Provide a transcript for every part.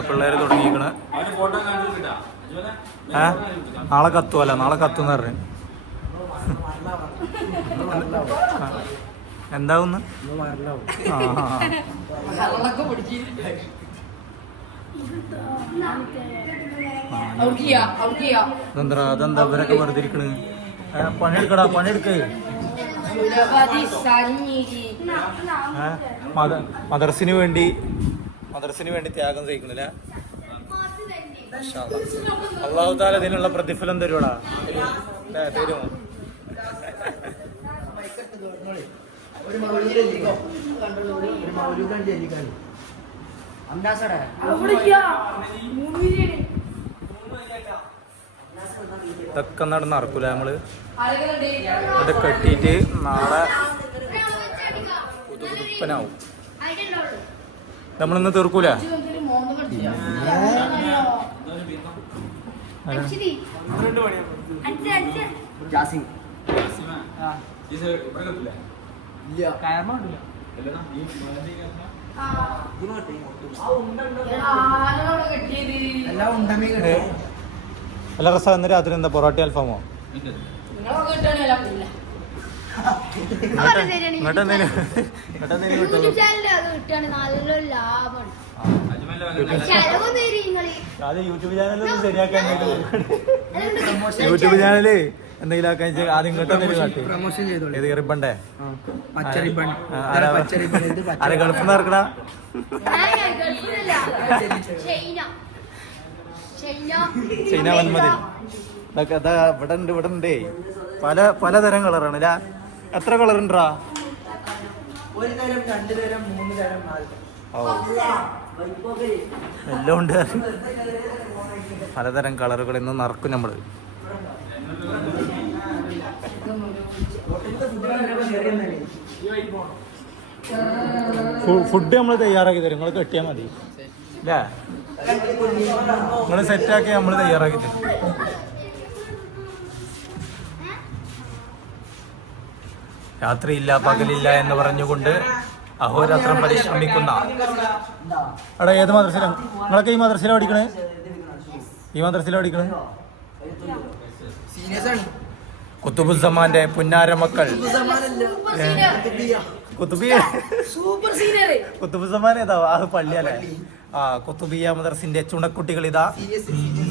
പിള്ളേര് തുടങ്ങിയിരിക്കണ. ഏ? നാളെ കത്തുവല്ല നാളെ കത്തുന്ന പറഞ്ഞു. എന്താവുന്ന്. ഇതെന്താ അതെന്താ ഇവരൊക്കെ വെറുതെ ഇരിക്കണ്? പണിയെടുക്കടാ പണിയെടുക്കേ. മദർസിന് വേണ്ടി മദർസിന് വേണ്ടി ത്യാഗം ചെയ്യിക്കണില്ല അള്ളാഹു താല ഇതിനുള്ള പ്രതിഫലം തരുവാടാ? തരുമോ? ഇതൊക്കെ നടന്ന് അറക്കൂല നമ്മൾ? അത് കെട്ടിയിട്ട് നാളെ പുതുപുതുപ്പനാവും. നമ്മളിന്ന് തീർക്കൂല? അല്ല റസ ഇന്ന് രാത്രി എന്താ പൊറോട്ട അൽഫാമോ? അത് യൂട്യൂബ് ചാനലൊന്നും ശരിയാക്കാൻ യൂട്യൂബ് ചാനൽ എന്തെങ്കിലും ആക്കാൻ ആദ്യം ഇങ്ങോട്ട് ഏത് റിബണ്ടേ? ആരെ? ഗൾഫിൽ നിന്ന് ഇറക്കടാ ചൈന വന്മതി. ഇതൊക്കെ ഇവിടെ ഉണ്ട് ഇവിടെ ഉണ്ട്. പല പലതരം കളറാണ് അല്ല? എത്ര കളർ ഉണ്ടാ ഒരു എല്ലാം ഉണ്ട്. പലതരം കളറുകൾ ഇന്ന് നറക്കും നമ്മൾ. ഫുഡ് നമ്മൾ തയ്യാറാക്കി തരും. നിങ്ങൾ കെട്ടിയാൽ മതി. അല്ലേ നിങ്ങൾ സെറ്റാക്കി നമ്മൾ തയ്യാറാക്കി തരും. രാത്രിയില്ല പകലില്ല എന്ന് പറഞ്ഞുകൊണ്ട് അഹോരാത്രം പരിശ്രമിക്കുന്ന എടാ ഏത് മദ്രസയില നിങ്ങളൊക്കെ ഈ മദ്രസയിലാണ് പഠിക്കണേ? ഈ മദ്രസയിലാണ് പഠിക്കണേ? കുത്തുബുസമാന്റെ പുന്നാര മക്കൾ. കുത്തുബിയ സൂപ്പർ സീനിയർ. കുത്തുബുസമാൻ ഏതാ? ആ പള്ളിയല്ലേ? ആ കുത്തുബിയ മദർസിന്റെ ചുണക്കുട്ടികൾ ഇതാ.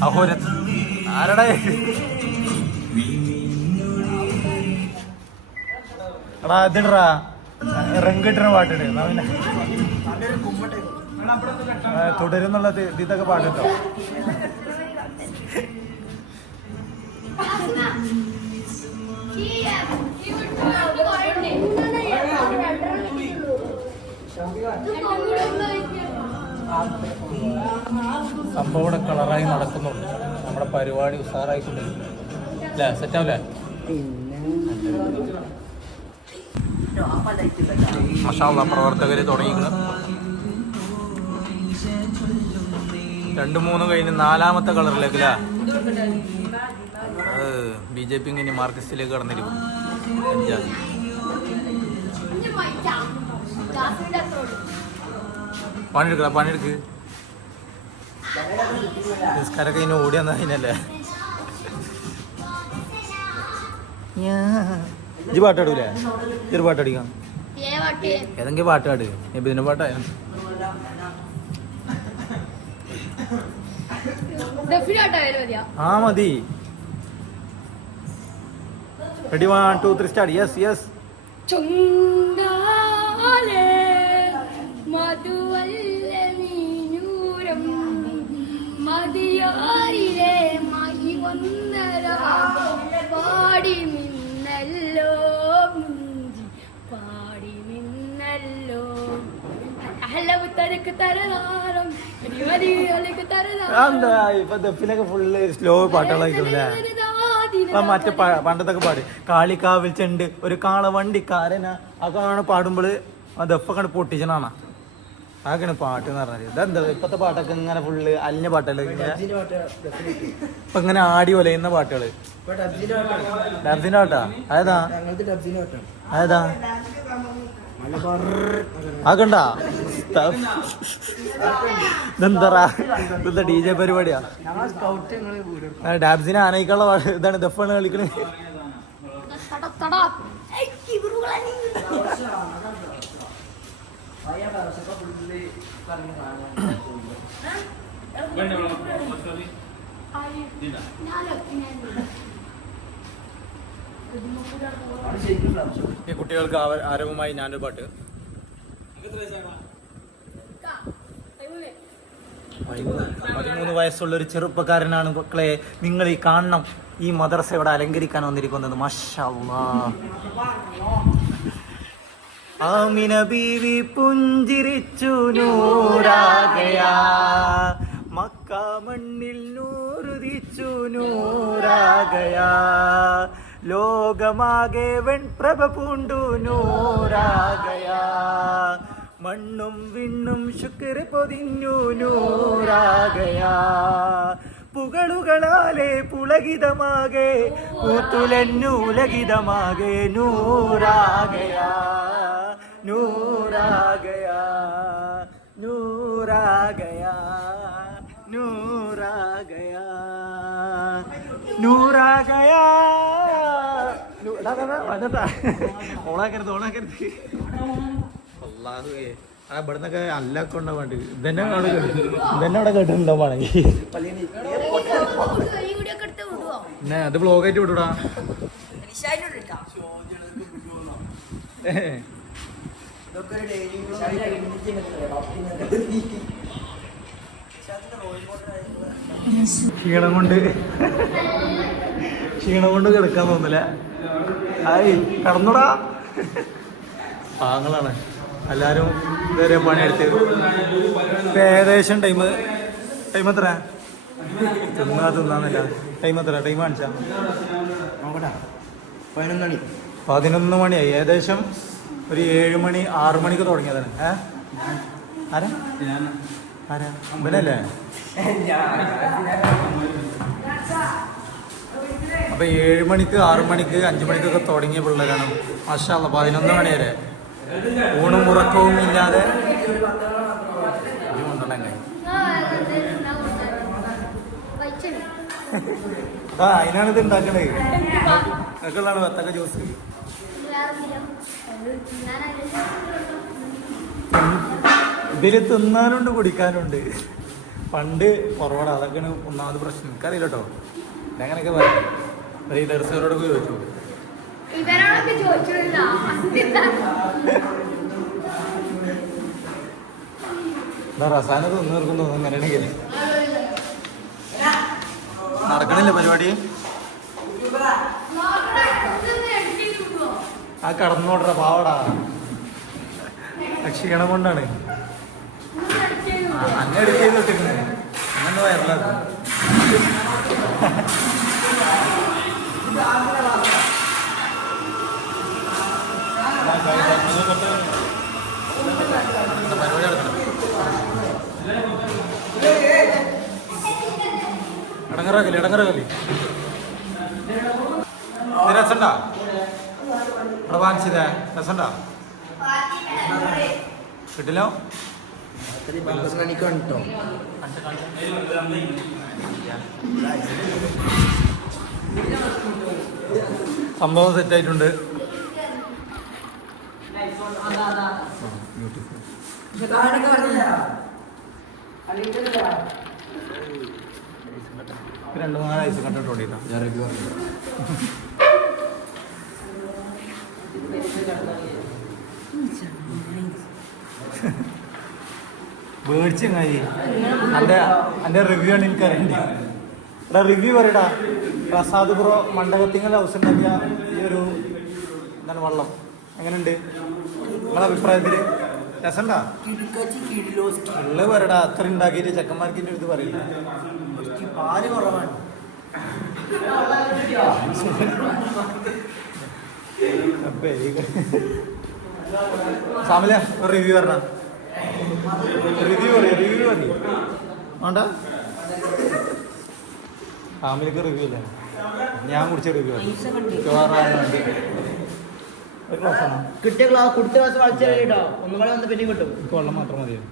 അഹോര ആരടാ എടാ ഇതിടറാ റെങ്കിട്ടിന് പാട്ടിട്. പിന്നെ. തുടരുന്നുള്ള ഇതൊക്കെ പാടിട്ടോ. സംഭവം ഇവിടെ കളറായി നടക്കുന്നുണ്ട്. നമ്മുടെ പരിപാടി ഉഷാറായിക്കൊണ്ടിരിക്കുന്നു അല്ലേ സെറ്റാവില്ലേ മഷാള്ള പ്രവർത്തകർ തുടങ്ങിക്കുന്നത് രണ്ട് മൂന്ന് കഴിഞ്ഞ് നാലാമത്തെ കളറിലേക്ക് അല്ലേ ബി ജെ പി ഇനി മാർക്സിസ്റ്റിലേക്ക് കടന്നിരിക്കും പണിയെടുക്കട പണിയെടുക്ക്. നിസ്കാരൊക്കെ ഇനി ഓടി വന്ന അതിനല്ലേ ഇജ്ജ് പാട്ട് പാടൂലേ ഇതൊരു പാട്ട് അടിക്കാം ഏതെങ്കിലും പാട്ട് പാട്. ഇതിന്റെ പാട്ടായ? ആ മതി. Ready one two three start yes yes ചുണ്ടാലേ മധുവല്ല മീനൂരം. മതിയായിലെ എന്താ ഇപ്പൊ ദഫിലൊക്കെ ഫുള്ള് സ്ലോ പാട്ടുകളായിരിക്കുമല്ലേ ആ മറ്റേ പണ്ടത്തൊക്കെ പാട്. കാളിക്കാവിൽ ചെണ്ട് ഒരു കാള വണ്ടിക്കാരന അതാണ് പാടുമ്പോൾ ആ ദഫൊക്കെ പൊട്ടിച്ചനാണ് അതൊക്കെയാണ് പാട്ട് എന്ന് പറഞ്ഞത്. ഇതെന്താ? ഇപ്പത്തെ പാട്ടൊക്കെ ഇങ്ങനെ ഫുള്ള് അലിഞ്ഞ പാട്ടല്ലേ ഇപ്പൊ ഇങ്ങനെ ആടി ഒലയുന്ന പാട്ടുകൾ. ഡബ്സിന്റെ പാട്ടാ? അതാ ഞങ്ങൾക്ക് ഇതെന്താ ഡി ജെ പരിപാടിയാ? ഡാബ്സിനെ ആനയിക്കാനുള്ള പാ- ഇതാണ് ദഫാണ് കളിക്കണേ. തട ഈ കുട്ടികൾക്ക് ആരവുമായി ഞാനൊരു പാട്ട്. പതിമൂന്ന് വയസ്സുള്ള ഒരു ചെറുപ്പക്കാരനാണ് മക്കളെ. നിങ്ങൾ ഈ കാണണം. ഈ മദ്രസ ഇവിടെ അലങ്കരിക്കാൻ വന്നിരിക്കുന്നത്. ആമിന ബീവി പുഞ്ചിരിച്ചു നൂറാകയാ. മക്ക മണ്ണിൽ നൂറുതിച്ചു നൂറാകയാ. ലോകമാകെ വെൺപ്രഭ പൂണ്ടു നൂറാകയ. മണ്ണും വിണ്ണും ശുക്ർ പൊതിഞ്ഞു നൂറാകയാ. പുകളുകളാലെ പുളകിതമാകെ പൂത്തുലന്നൂലകിതമാകെ നൂറാകയാ. നൂറാകയാ. നൂറാകയാ. നൂറാകയാ. നൂറാകയാ നൂ- എടാ, എടാ, എടാ, വന്നതാ. ഓണാക്കരുത് ഓണാക്കരുത്. അള്ളാഹുവേ. ആ ഇവിടുന്നൊക്കെ അല്ലൊക്കെ ഉണ്ടാ വേണ്ടി. ഇതന്നെ അവിടെ ഇതന്നെ അവിടെ കേട്ടിട്ടുണ്ടോ വേണമെങ്കിൽ. പിന്നെ അത് ബ്ലോഗായിട്ട് വിടൂടാ. ഡെയിലി ക്ഷീണം കൊണ്ട്. ക്ഷീണം കൊണ്ട് കിടക്കാൻ തോന്നില്ല. ആയി കടന്നുടാ. പാങ്ങളാണ്. എല്ലാരും ഇതുവരെ പണിയെടുത്ത് ഏകദേശം ടൈം ടൈം എത്ര തിന്നാ തിന്നാന്നില്ല. ടൈം എത്ര ടൈം കാണിച്ചാ. നോക്കട്ടാ പതിനൊന്ന് മണി. പതിനൊന്ന് മണിയായി. ഏകദേശം ഒരു ഏഴ് മണി ആറ് മണിക്ക് തുടങ്ങിയതാണ്. ഏ? ആരാ? ആരാ? അപ്പൊ ഏഴ് മണിക്ക് ആറ് മണിക്ക് അഞ്ചു മണിക്കൊക്കെ തുടങ്ങിയ പിള്ളേരാണ്. മാഷാല്ല പതിനൊന്ന് മണി വരെ. ഊണും ഉറക്കവും ഇല്ലാതെ. ആ, അതിനാണ് ഇത് ഉണ്ടാക്കണേ. നിങ്ങൾക്കുള്ളതാണ് വത്തക്ക ജ്യൂസ്. ഇത് ഇതിൽ തിന്നാനുണ്ട് കുടിക്കാനുണ്ട്. പണ്ട് കുറവാണ് അതൊക്കെയാണ് ഒന്നാമത് പ്രശ്നം. എനിക്കറിയില്ല കേട്ടോ അങ്ങനെയൊക്കെ പറയാം. ദർശകരോട് പോയി ചോദിച്ചു? റസാന തിന്ന് തീർക്കും തോന്നുന്നു അങ്ങനെയാണെങ്കിൽ. നടക്കണില്ല പരിപാടി? ആ കടന്നോടാ പാവടാ. ക്ഷീണം കൊണ്ടാണ്. അന്നെ എടുത്ത് ചെയ്ത് വിട്ടിരിക്കുന്നത് അങ്ങനെ വയറിലാക്കും പരിപാടി നടക്കണം ഇടങ്ങറാക്കല്ലേ ഇടങ്ങറാക്കല്ലേ ഇത് രസണ്ടാ? ഇവിടെ വാങ്ങിച്ചതേ രസണ്ടാ? കിട്ടില്ലോ? പതിനൊന്ന് മണിക്കാണ് കേട്ടോ സംഭവം സെറ്റ് ആയിട്ടുണ്ട് പക്ഷെ കാണിക്ക് കണ്ടിട്ടുണ്ടോ ഞാൻ രണ്ട് Thank you. മേടിച്ച് ചങ്ങായി എന്റെ എന്റെ റിവ്യൂ ആണ് എനിക്ക് അറിയണ്ടേ എടാ റിവ്യൂ പറയടാ. പ്രസാദ് ബ്രോ മണ്ഡപത്തിങ്ങൾ ഹൗസ് ഉണ്ടാക്കിയ ഈ ഒരു എന്താണ് വള്ളം? എങ്ങനെയുണ്ട് നിങ്ങളെ അഭിപ്രായത്തിൽ രസണ്ടാ? ഉള്ള പറയടാ അത്ര ഉണ്ടാക്കിയിട്ട് ചെക്കന്മാർക്ക് ഇതിന്റെ ഇത് പറയില്ല. പാൽ കുറവാണ്. സാമില റിവ്യൂ പറഞ്ഞ? റിവ്യൂ പറയാ റിവ്യൂ വേണ്ട? ഫാമിലിക്ക് റിവ്യൂ അല്ലേ ഞാൻ കുടിച്ച റിവ്യൂ കിട്ടിയ ക്ലാസ് കൊടുത്ത ക്ലാസ് കളിച്ചാൽ കേട്ടോ ഒന്നും കൂടെ വന്ന് പിന്നെയും കിട്ടും. വെള്ളം മാത്രം മതിയോ?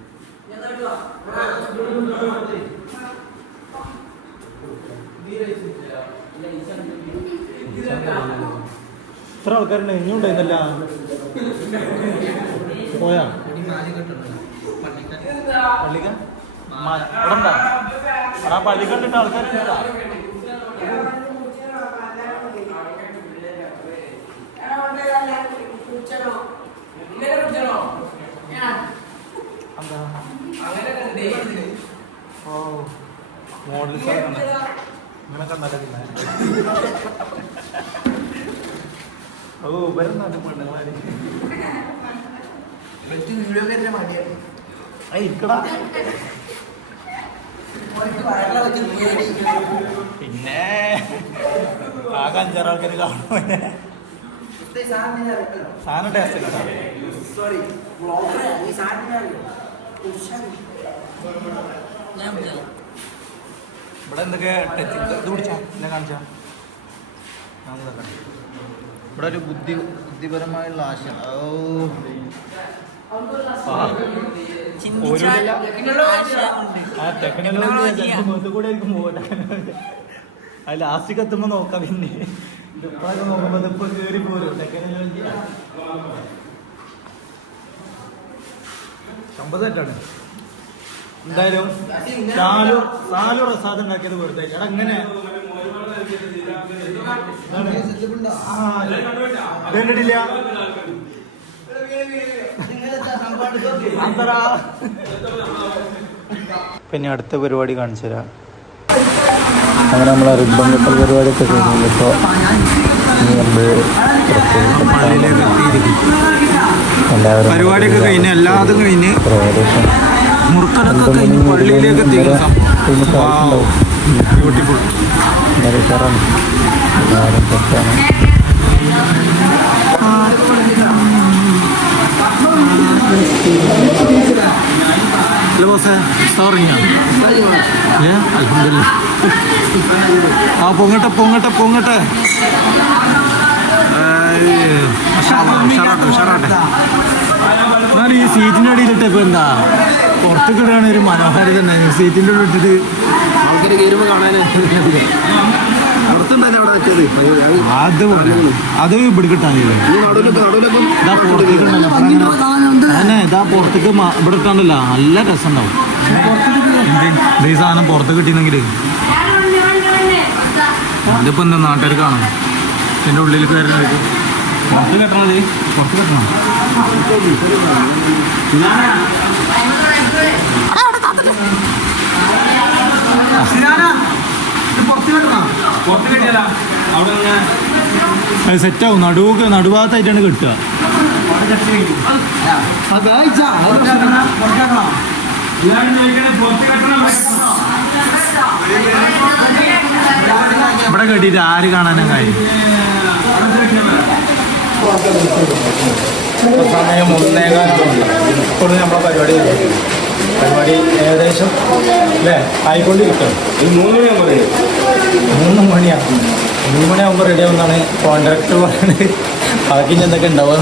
ഇത്ര ആൾക്കാരുണ്ട് ഇനിയുണ്ടായിരുന്നല്ല പോയാ? പള്ളിക്ക? മാ- ഇവിടെ ഉണ്ടോ? ആ പള്ളി കണ്ടിട്ട് ആൾക്കാർ ഓ മോഡൽ ഇങ്ങനെ കണ്ടല്ല ഓ വരുന്നുണ്ട് പെണ്ണുങ്ങളാര് വീഡിയോ കയറിയ മടിയാണ് പിന്നെ ആകെ അഞ്ചാറ് ആൾക്കാർ കാണുന്നു സാധനം ടേസ്റ്റ് ഇവിടെ എന്തൊക്കെ ടച്ച് ഇത് കാണിച്ചാ? ഇവിടെ ഒരു ബുദ്ധി ബുദ്ധിപരമായുള്ള ആശയം. ഓ. ആ ടെക്നോളജി അത് എത്തുമ്പോ നോക്കാം പിന്നെ. ഇപ്പോഴൊക്കെ നോക്കുമ്പോ ഇപ്പൊ കേറി പോരും. ടെക്നോളജി ശമ്പതായിട്ടാണ് എന്തായാലും നാലു നാലു പ്രസാദം ഉണ്ടാക്കിയത് വെറുതെ. ആ, ഇത് കണ്ടിട്ടില്ല. പിന്നെ അടുത്ത പരിപാടി കാണിച്ചു തരാം. അങ്ങനെ നമ്മൾ റിബൺ കെട്ടൽ പരിപാടിയൊക്കെ കഴിഞ്ഞപ്പോൾ നമ്മൾ എല്ലാവരും പരിപാടിയൊക്കെ കഴിഞ്ഞ് എല്ലാതും കഴിഞ്ഞ് മുറുക്കലൊക്കെ കഴിഞ്ഞ് പള്ളിയിലേക്ക് ബ്യൂട്ടിഫുൾ. എല്ലാവരും ഹലോ ബോസേ ഏ അലഹമില്ല ആ പൊങ്ങട്ടെ പൊങ്ങട്ടെ പൊങ്ങട്ടെ. അല്ലാ, എന്നാലും ഈ സീറ്റിന്റെ അടിയിലിട്ട് ഇപ്പൊ എന്താ? പുറത്തേക്ക് ഇടുകയാണ് ഒരു മനോഹാരിത തന്നെ. സീറ്റിന്റെ ഉള്ളിൽ ഇട്ടിട്ട് അത് അതുപോലെ അത് ഇവിടെ കിട്ടാനില്ല? പുറത്തേക്ക് ഉണ്ടല്ലോ അതന്നെ ഇതാ പുറത്തേക്ക് ഇവിടെ ഇട്ടാണ്ടല്ലോ നല്ല രസം ഉണ്ടാവും ഈ സാധനം പുറത്ത് കിട്ടിയെന്നെങ്കിൽ ഇതിപ്പോ എന്താ നാട്ടുകാർ കാണണം ഇതിന്റെ ഉള്ളിൽ കയറുന്നത് പുറത്ത് കെട്ടണത് പുറത്ത് കെട്ടണം? സെറ്റാവും നടുവൊക്കെ നടുഭാഗത്തായിട്ടാണ് കിട്ടുക. ഇവിടെ കേട്ടിട്ട് ആര് കാണാനും സമയം ഒന്നേകാലാണ് ഇപ്പോൾ നമ്മളെ പരിപാടി പരിപാടി ഏകദേശം അല്ലേ? ആയിക്കൊണ്ടിരിക്കുകയാണ് മൂന്ന് മണിയാകുമ്പോൾ മൂന്ന് മണിയാണ് മൂന്ന് മണിയാകുമ്പോൾ റെഡി ആവുന്നതാണ് കോൺട്രാക്ടർ പറയുന്നത്. ബാക്കി എന്തൊക്കെ ഉണ്ടാവുക?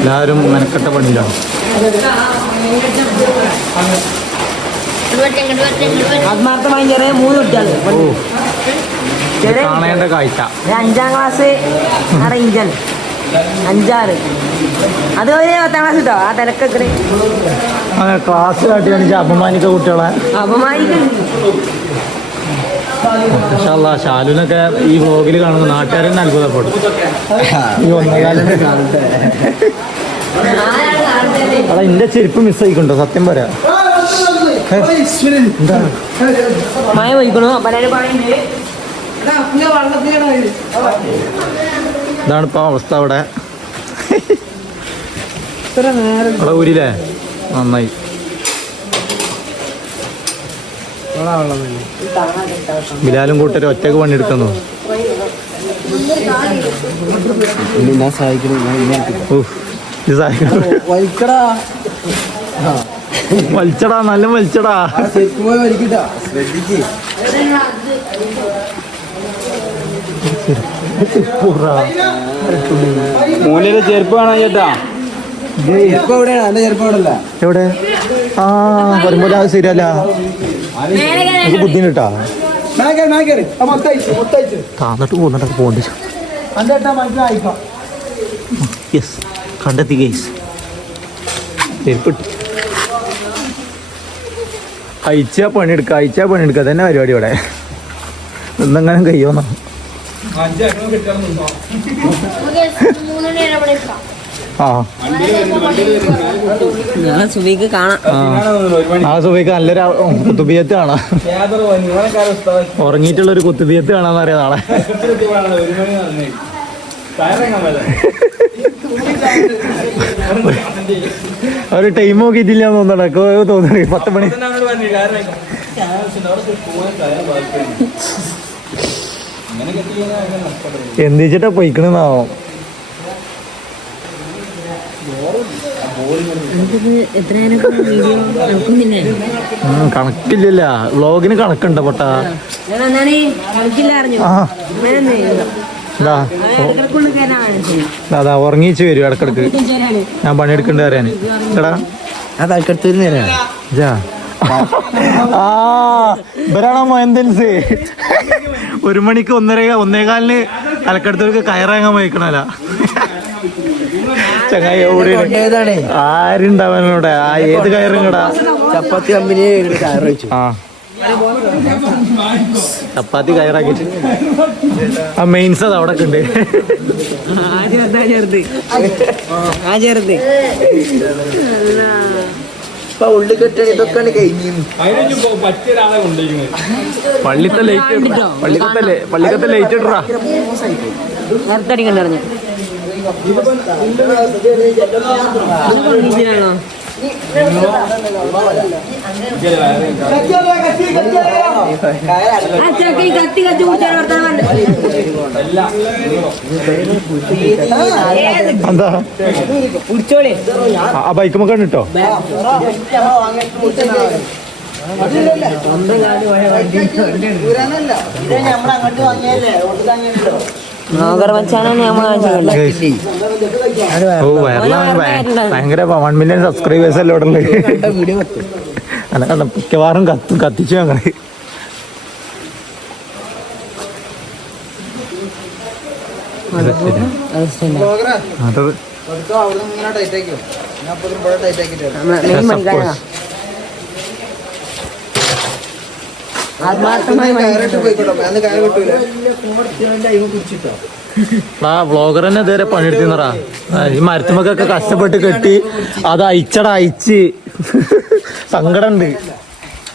എല്ലാവരും മെനക്കെട്ട പണിയിലാണ്. ആത്മാർത്ഥമായി ചെറിയ മൂന്ന് കുട്ടികൾ ഓ ചെറിയ കാണേണ്ട കാഴ്ച. അഞ്ചാം ക്ലാസ് റേഞ്ചാണ് അഞ്ചാറ്. അത് ഒരു പത്താം ക്ലാസ് കിട്ടോ ആ തിരക്കൊക്കെ ക്ലാസ് കാട്ടി കാണിച്ച് അപമാനിക്ക കുട്ടികളെ. അപമാനിക്കും ഇൻഷാല്ലാ ഷാലുനൊക്കെ ഈ വ്ലോഗിൽ കാണുന്ന നാട്ടുകാരെ തന്നെ അത്ഭുതപ്പെടും. ഈ ഒന്നേകാലം അതാ എന്റെ ചെരുപ്പ് മിസ്സായിക്കൊണ്ടോ സത്യം പറയാ. മഴ പോയിക്കണു? ഇതാണ് ഇപ്പൊ അവസ്ഥ അവിടെ. അവിടെ ഊരില്ലേ നന്നായി. ബിലാലും കൂട്ടരും ഒറ്റയ്ക്ക് പണിയെടുക്കുന്നു. ഞാൻ സഹായിക്കണം വലിച്ചടാ. നല്ല വലിച്ചടാ. മൂലയിലെ ചെരുപ്പ് കാണാൻ ചേട്ടാ. എവിടെ? ആ അത് ശരിയല്ല. ബുദ്ധിമുട്ടാ? താന്നിട്ട് പോകുന്നുണ്ടൊക്കെ പോകണ്ട. യെസ് കണ്ടെത്തി ഗൈസ് ചെരുപ്പിട്ട് അയച്ചാ പണിയെടുക്കുക അയച്ചാ പണിയെടുക്കുക തന്നെ പരിപാടി ഇവിടെ. ഇന്നെങ്ങനെ കഴിയുമെന്നോ? നാളെ സുബിക്ക് കാണാം. ആ. സുബൈക്ക് നല്ലൊരു കുത്തുബിയത്ത് കാണാം. ഉറങ്ങിയിട്ടുള്ള ഒരു കുത്തുബിയത്ത് കാണാന്ന് അറിയാം നാളെ. ഒരു ടൈം നോക്കിയിട്ടില്ല തോന്നണം തോന്നണ പത്ത് മണി. എന്തിച്ചിട്ടാ പൊയ്ക്കണെന്നാവോ എത്ര വീഡിയോ നടക്കുന്നില്ലേ ഉം, കണക്കില്ലല്ല. വ്ളോഗിന് കണക്കുണ്ട് പൊട്ടാ. അതാ ഉറങ്ങിച്ച് വരും ഇടക്കിടക്ക്. ഞാൻ പണിയെടുക്കണ്ട അറിയാൻ എടാ. ആ തലക്കെടുത്തൊരു നേരാണ് ജാ. ആ ഇവരാണോ മൊയന്തൻസ് ഒരു മണിക്ക് ഒന്നര ഒന്നേകാലിന് അലക്കടുത്തവർക്ക് കയറാങ്ങാൻ വഹിക്കണല്ല ചങ്ങായി എവിടെ ഏതാണ് ആരുണ്ടാവാനോടെ ആ ഏത് കയറുങ്ങടാ ചപ്പാത്തി കമ്പനി കയറ് വെച്ചു. ആ. ചപ്പാത്തി കയറാക്കിട്ട് ആ മെയിൻസ് അത് അവിടെ ഉണ്ട്. പള്ളിത്തെ ലൈറ്റ് പള്ളിക്കത്തെ ലൈറ്റ് ഇട്ടാ. നേരത്തെ അറിഞ്ഞു ഇതിനാണോ ആ ചക്ക ഈ കത്തി കത്തി ആ- ബൈക്ക് നമുക്ക് കിട്ടോ നമ്മളങ്ങോട്ട് വാങ്ങിയല്ലേ നോക്കറ വെച്ചാണ് നമ്മൾ ഓ വയറിലാണ് ഭയങ്കര വൺ മില്യൺ സബ്സ്ക്രൈബേഴ്സ് അല്ലേ ഇവിടെ ഉള്ളത് വീഡിയോ പറ്റും അല്ല കണ്ട മിക്കവാറും കത്തും കത്തിച്ചു ഞങ്ങൾ. അത് അവിടെ ഇങ്ങനെ ടൈറ്റ് ആക്കിയോ ഞാൻ അപ്പൊ ഇവിടെ ടൈറ്റ് ആക്കിട്ട് Yes, of course. ആത്മാർത്ഥമായി കയറിട്ട് പോയിക്കോട്ടോ ഞാൻ കയറ് കിട്ടൂല അയിമ കുടിച്ചിട്ടോ ആ വ്ളോഗർ തന്നെ ഇതുവരെ പണിയെടുത്തിന്നറാ ഈ മരത്തുമൊക്കെ കഷ്ടപ്പെട്ട് കെട്ടി അത് അയച്ചട അയച്ച് സങ്കടമുണ്ട്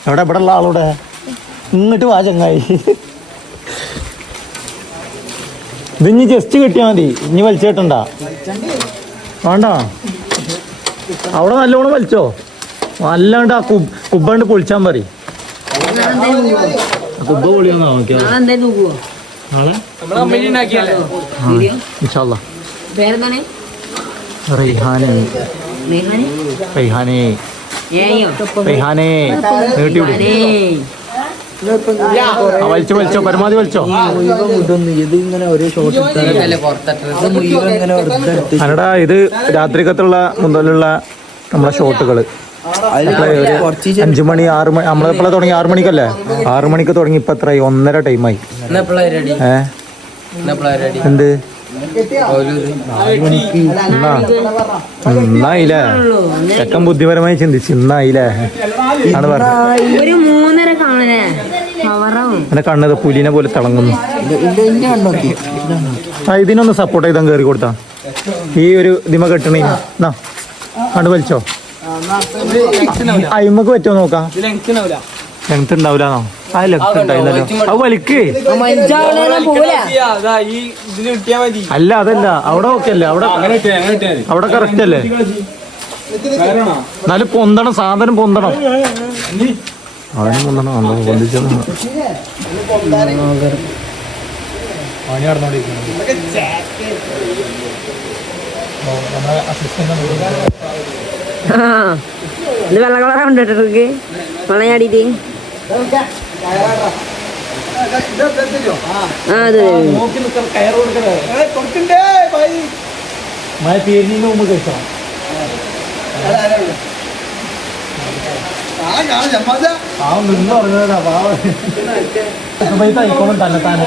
എവിടെ ഇവിടെ ഉള്ള ആളൂടെ? ഇങ്ങോട്ട് വാ ചങ്ങായി. ഇതിഞ്ഞ് ജസ്റ്റ് കിട്ടിയാൽ മതി. ഇനി വലിച്ചേട്ടണ്ട. വേണ്ട. അവിടെ നല്ലോണം വലിച്ചോ. നല്ലാണ്ട് ആ കുബ് കുബ്ബണ്ട് പൊളിച്ചാൻ പറ ആ, വലിച്ചോ വലിച്ചോ പരമാവധി വലിച്ചോ അനടാ ഇത് രാത്രിക്കത്തുള്ള മുതലുള്ള നമ്മളെ ഷോട്ടുകൾ അഞ്ചു മണി ആറ് മണി നമ്മളെപ്പോഴാ തുടങ്ങി ആറു മണിക്കല്ലേ? ആറു മണിക്ക് തുടങ്ങി ഇപ്പൊ എത്രയായി ഒന്നര ടൈമായി. ഏ? എന്ത്? എന്നാ ഇന്നായില്ലേ? ചെക്കൻ ബുദ്ധിപരമായി ചിന്തിച്ചു ഇന്നായില്ലേ? ആണ് പറഞ്ഞത്. കണ്ണത് പുലിനെ പോലെ തിളങ്ങുന്നു. ആ ഇതിനൊന്ന് സപ്പോർട്ട് ചെയ്താൽ കേറി കൊടുത്താ. ഈ ഒരു ഇതിമ കെട്ടണേ. എന്നാ കണ്ടു വലിച്ചോ. അയിമക്ക് പറ്റുമോ നോക്കാം ലെങ്ത് ഉണ്ടാവില്ലാന്നോ ആ ലെങ്ത് അത് വലിക്ക് അല്ല അതല്ല അവിടെ ഓക്കെ അല്ലേ അവിടെ അവിടെ കറക്റ്റ് അല്ലേ എന്നാലും പൊന്തണം സാധനം പൊന്തണം അവനും പൊന്തണം പൊന്തിച്ചത് പണി നടന്നോണ്ടിരിക്കുന്നു ആ. ഇത് വെള്ള കളറാ കേട്ടോ വെള്ളം ചാടിയിട്ട് ആ അതെ മഴ തീരുന്നതിന് മുമ്പ് കഴിക്കണം ആ. നിന്ന് പറഞ്ഞതാ പൈസ ആയിക്കോളും തന്നെ താനെ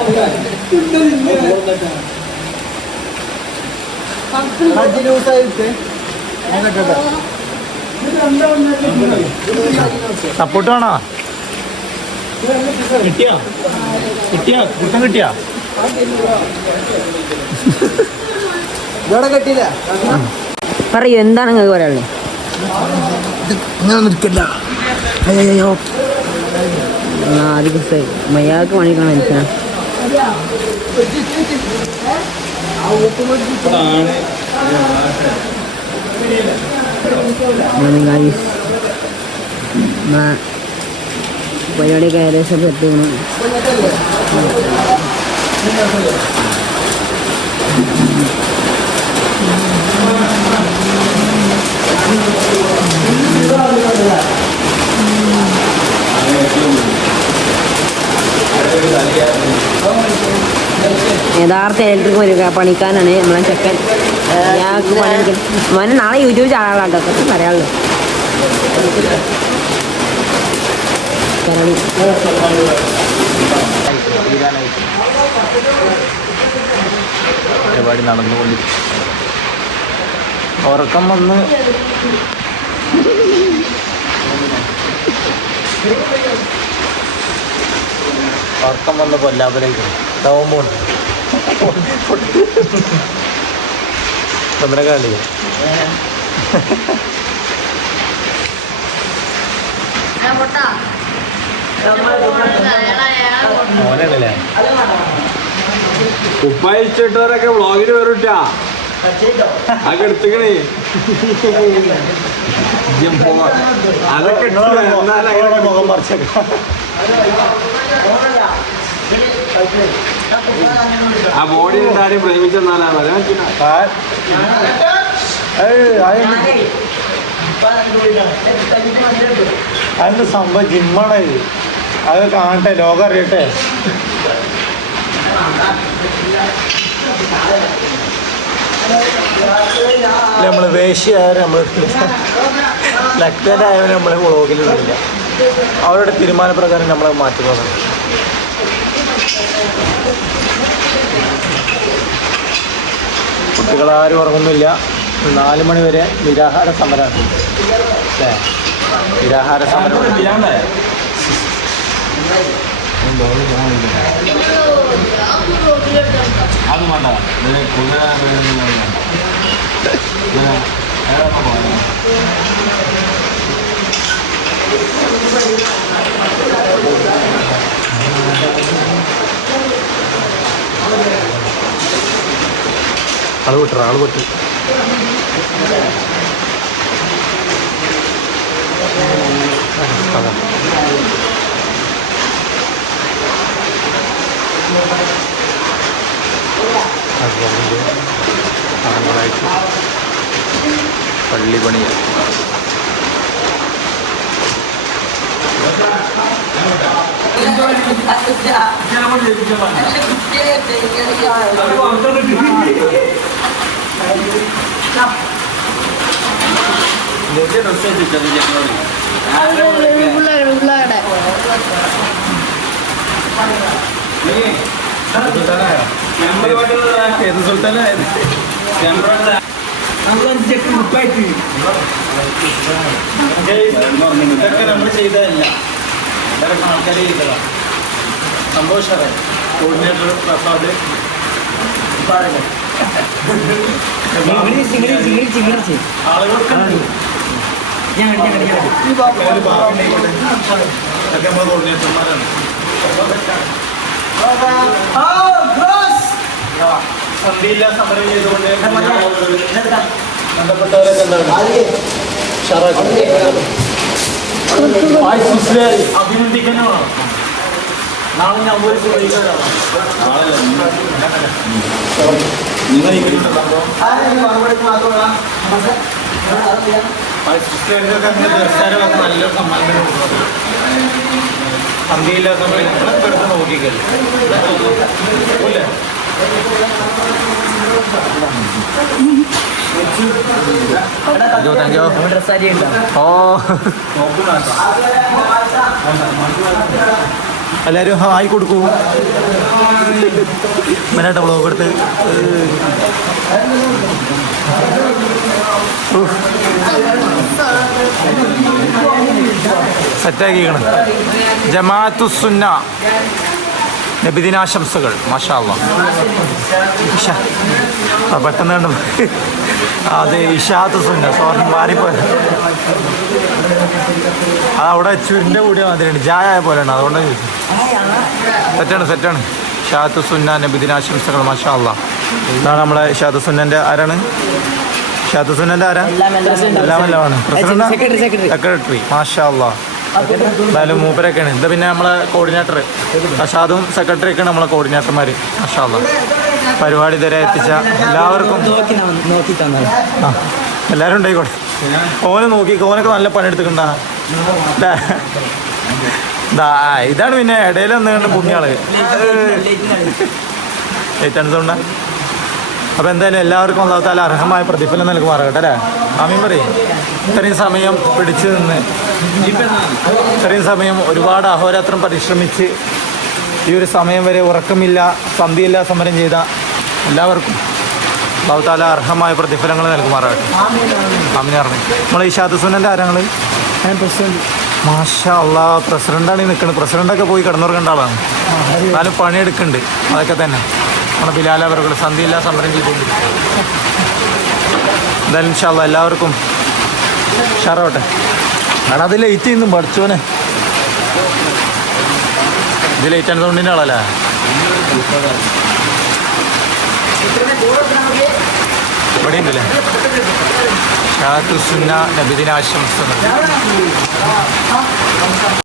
സപ്പോർട്ട് വേണോ കിട്ടിയാ? കിട്ടിയാ? കുട്ടം കിട്ടിയാ? പറയൂ എന്താണ് നിങ്ങൾക്ക് പറയാനുള്ളത്? മയ്യാക്ക് അത് കിട്ടായി മയാൾക്ക് പണിക്കണം മനുഷ്യനാ അങ്ങനെ guys, നാ- പരിപാടിയൊക്കെ ഏകദേശം എത്തിക്കണം യഥാർത്ഥ ഇലക്ട്രിക് വരിക പണിക്കാനാണ് നമ്മളെ ചെക്കൻ. ഞങ്ങൾക്ക് പണി മോനെ നാളെ യൂട്യൂബ് ചാനലാണ് കേട്ടോ പറയാനുള്ളൂ. പരിപാടി നടന്നുകൊണ്ട് ഉറക്കം വന്ന് ഉറക്കം വന്ന് കൊല്ലാപുരേക്ക് ഉപ്പായിച്ചിട്ടവരൊക്കെ വ്ളോഗിന് വരൂട്ടാ. അതൊക്കെ ആ ബോഡി ഉണ്ടാരും പ്രേമിച്ചെന്നാലാ പറ്റില്ല അതിന്റെ സംഭവം? ജിമ്മാണ്. ഇത് അത് കാണട്ടെ ലോകം അറിയട്ടെ. നമ്മൾ വേശ്യായ നമ്മൾ ലക്നൻ ആയവനെ നമ്മളെ വ്ളോഗിലില്ല അവരുടെ തീരുമാനപ്രകാരം നമ്മളെ മാറ്റുന്നതാണ്. കുട്ടികളാരും ഉറങ്ങുന്നില്ല. നാല് മണി വരെ നിരാഹാര അല്ലേ? നിരാഹാര സമരം. അത് വേണ്ട. ആൾ വിട്ടറ ആൾ വിട്ടു പള്ളി പള്ളി പണിയാണ് പിള്ളേരുടെ പിള്ളേരുടെ ഏത് സുൽത്താനായത് ഇതൊക്കെ നമ്മൾ ചെയ്തതല്ല ഇതൊക്കെ ആൾക്കാർ ചെയ്തതാണ് സന്തോഷറേ കോർഡിനേറ്റർ പ്രസാദ് ആളുകൾക്ക് ഇതൊക്കെ നമ്മൾ കോർഡിനേറ്റർമാരാണ് സന്ധിയില്ല സമരം ചെയ്തുകൊണ്ട് ബന്ധപ്പെട്ടവരൊക്കെ എന്താണ് അഭിനന്ദിക്കാനാണ് നാളെ ഞാൻ ഒരു നിങ്ങൾ നല്ലൊരു സമ്മാനം കൊടുക്കുന്നത് സന്ധ്യയില്ലാത്ത വെറുതെ നോക്കിക്കല്ലേ? ഇല്ലേ? താങ്ക് യു ഓ. എല്ലാരും ഹായ് കൊടുക്കൂ. മെനായിട്ട് ബ്ലോഗ് എടുത്ത്? സെറ്റാക്കിക്കണം ജമാഅത്തു സുന്ന. നബിദിനാശംസകൾ. മാഷാ പെട്ടെന്ന് കണ്ടു? അതെ ഇഷാത്ത് സുന്ന സോറി മാറിപ്പോയത് അത് അവിടെ ചുരിന്റെ കൂടിയ മാതിരിയുണ്ട്. ജായ പോലെയാണ്. അതുകൊണ്ട് സെറ്റാണ് സെറ്റാണ്. ഷാത്ത് സുന്ന നബിദിനാശംസകൾ മാഷാ അല്ല ഇതാണ് നമ്മുടെ ഷാത്ത് സുന്നന്റെ ആരാണ്? ഷാത്ത് സുന്നന്റെ ആരാ? എല്ലാം. എല്ലാമാണ് പ്രസിഡന്റ് സെക്രട്ടറി മാഷാ അല്ലാ എന്തായാലും മൂപ്പരൊക്കെയാണ്. ഇത് പിന്നെ നമ്മളെ കോർഡിനേറ്റർ അഷാദും സെക്രട്ടറിയൊക്കെയാണ് നമ്മളെ കോർഡിനേറ്റർമാർ മാഷാ അല്ലാ പരിപാടി തരെ എത്തിച്ച എല്ലാവർക്കും. നോക്കി തന്നത് ആ എല്ലാവരും ഉണ്ടായിക്കോട്ടെ. ഓനെ നോക്കി ഓനൊക്കെ നല്ല പണിയെടുത്തിട്ടുണ്ടാ ഇതാണ് പിന്നെ ഇടയിൽ ഒന്ന് കണ്ട പുണ്യാൾ ഏറ്റെടുത്തുണ്ട. അപ്പൊ അപ്പോൾ എന്തായാലും എല്ലാവർക്കും ഒന്നാമത്താൽ അർഹമായ പ്രതിഫലം നൽകുമാറാകട്ടെ അല്ലേ? ആമീൻ പറയും. ഇത്രയും സമയം പിടിച്ചു നിന്ന് ഇത്രയും സമയം ഒരുപാട് അഹോരാത്രം പരിശ്രമിച്ച് ഈ ഒരു സമയം വരെ ഉറക്കമില്ല സന്ധിയില്ല സമരം ചെയ്ത എല്ലാവർക്കും ഭവത്താല അർഹമായ പ്രതിഫലങ്ങൾ നൽകുമാറാകട്ടെ. അമിനെ അറിഞ്ഞു നമ്മൾ ഈ ഷാദുസുനന്റെ ആരാങ്ങൾ മാഷാ അള്ളാ പ്രസിഡന്റാണ് ഈ നിൽക്കുന്നത് പ്രസിഡന്റൊക്കെ പോയി കിടന്നുറങ്ങേണ്ട ആളാണ്. എന്നാലും പണിയെടുക്കുന്നുണ്ട്. അതൊക്കെ തന്നെ. നമ്മുടെ ബിലാല അവരുടെ സന്ധിയില്ല സമരം ചെയ്തുകൊണ്ട് എന്തായാലും ഇൻഷാല്ല എല്ലാവർക്കും ഷാറാവട്ടെ ആണ് അത് ലൈറ്റ് ചെയ്യുന്നു പഠിച്ചോനെ. ഇത് ലേറ്റ് ആയതുകൊണ്ടിന്റെ ആളല്ലേ? ഇവിടെയുണ്ടല്ലേ? ഷാത്തുസുന്ന നബിദിനാശംസ